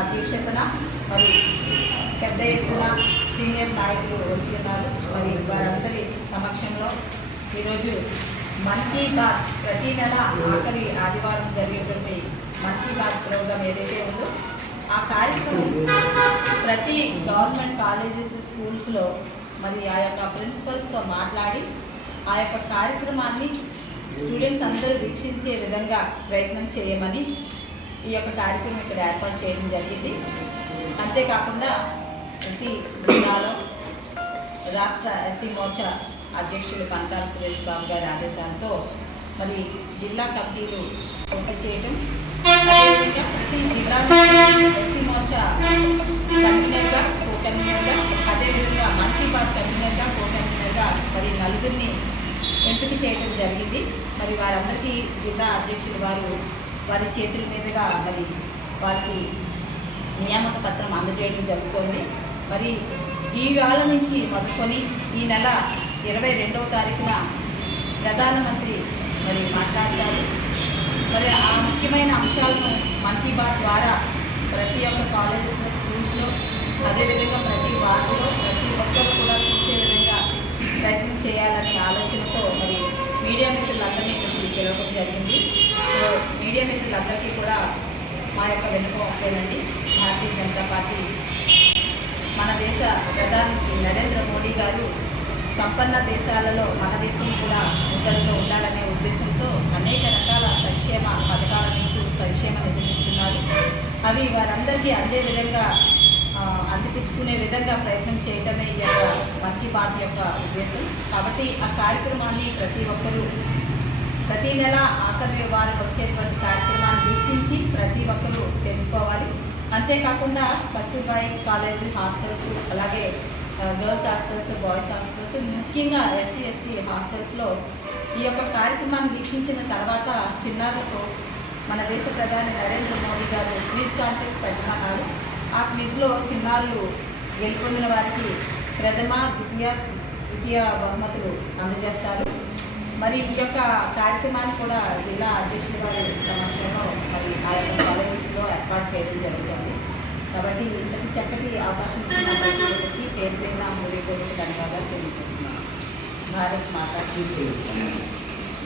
అధ్యక్షతన మరి పెద్ద ఎత్తున సీనియర్ నాయకులు వచ్చి ఉన్నారు. మరి వారందరి సమక్షంలో ఈరోజు మన్ కీ బాత్ ప్రతి నెల ఆఖరి ఆదివారం జరిగేటువంటి మన్ కీ బాత్ ప్రోగ్రాం ఏదైతే ఉందో ఆ కార్యక్రమం ప్రతి గవర్నమెంట్ కాలేజెస్ స్కూల్స్లో మరి ఆ యొక్క ప్రిన్సిపల్స్తో మాట్లాడి ఆ యొక్క కార్యక్రమాన్ని స్టూడెంట్స్ అందరూ వీక్షించే విధంగా ప్రయత్నం చేయమని ఈ యొక్క కార్యక్రమం ఇక్కడ ఏర్పాటు చేయడం జరిగింది. అంతేకాకుండా ప్రతి జిల్లాలో రాష్ట్ర ఎస్సీ మోర్చా అధ్యక్షులు పంతాల సురేష్ బాబు గారి ఆదేశాలతో మరి జిల్లా కమిటీలు ఓపెన్ చేయడం, అదేవిధంగా ప్రతి జిల్లాలో ఎస్సీ మోర్చా కన్వీనర్గా కో కన్వీనర్గా అదేవిధంగా మన్ కీ బాత్ కన్వీనర్గా కో కన్వీనర్గా మరి నలుగురిని ఎంపిక చేయడం జరిగింది. మరి వారందరికీ జిల్లా అధ్యక్షులు వారి చేతుల మీదుగా మరి వారికి నియామక పత్రం అందజేయడం జరుగుతోంది. మరి ఈ వేళ నుంచి మొదలుకొని ఈ నెల 22వ తారీఖున ప్రధానమంత్రి మరి మాట్లాడతారు. మరి ఆ ముఖ్యమైన అంశాలను మన్ కీ బాత్ ద్వారా ప్రతి ఒక్క కాలేజెస్లో స్కూల్స్లో అదేవిధంగా ప్రతి వార్డులో ప్రతి ఒక్కరు కూడా చూసే విధంగా ప్రయత్నం చేయాలనే ఆలోచనతో మరి మీడియా మిత్రులందరినీ ఇక్కడికి పిలవడం జరిగింది. సో మీడియా మిత్రులందరికీ కూడా మా యొక్క వెనుక ఒకేనండి. భారతీయ జనతా పార్టీ మన దేశ ప్రధాని శ్రీ నరేంద్ర మోడీ గారు సంపన్న దేశాలలో మన దేశం కూడా ముందరలో ఉండాలనే ఉద్దేశంతో అనేక రకాల సంక్షేమ పథకాలను ఇస్తూ సంక్షేమ నిధులు ఇస్తున్నారు. అవి వారందరికీ అందే విధంగా అందిపించుకునే విధంగా ప్రయత్నం చేయడమే ఈ యొక్క మన్ కీ బాత్ యొక్క ఉద్దేశం. కాబట్టి ఆ కార్యక్రమాన్ని ప్రతి ఒక్కరూ ప్రతి నెల ఆఖరి వారం వచ్చేటువంటి కార్యక్రమాన్ని వీక్షించి ప్రతి ఒక్కరూ తెలుసుకోవాలి. అంతేకాకుండా కస్తూర్బాయి కాలేజీ హాస్టల్స్, అలాగే గర్ల్స్ హాస్టల్స్, బాయ్స్ హాస్టల్స్, ముఖ్యంగా ఎస్సీ ఎస్టీ హాస్టల్స్లో ఈ యొక్క కార్యక్రమాన్ని వీక్షించిన తర్వాత చిన్నారులతో మన దేశ ప్రధాని నరేంద్ర మోడీ గారు క్విజ్ కాంటెస్ట్ పెట్టమన్నారు. ఆ క్విజ్లో చిన్నారులు గెలుపొందిన వారికి ప్రథమ ద్వితీయ బహుమతులు అందజేస్తారు. మరి ఈ యొక్క కార్యక్రమాన్ని కూడా జిల్లా అధ్యక్షుల వారి సమక్షంలో మరి ఆ యొక్క కాలేజెస్లో ఏర్పాటు చేయడం జరుగుతుంది. కాబట్టి ఇంతటి చక్కటి అవకాశం ఇచ్చిన ప్రతి ఒక్కరికి పేరు పేరున హృదయపూర్వక ధన్యవాదాలు తెలియజేస్తున్నాను. భారత్ మాతా కీ జై.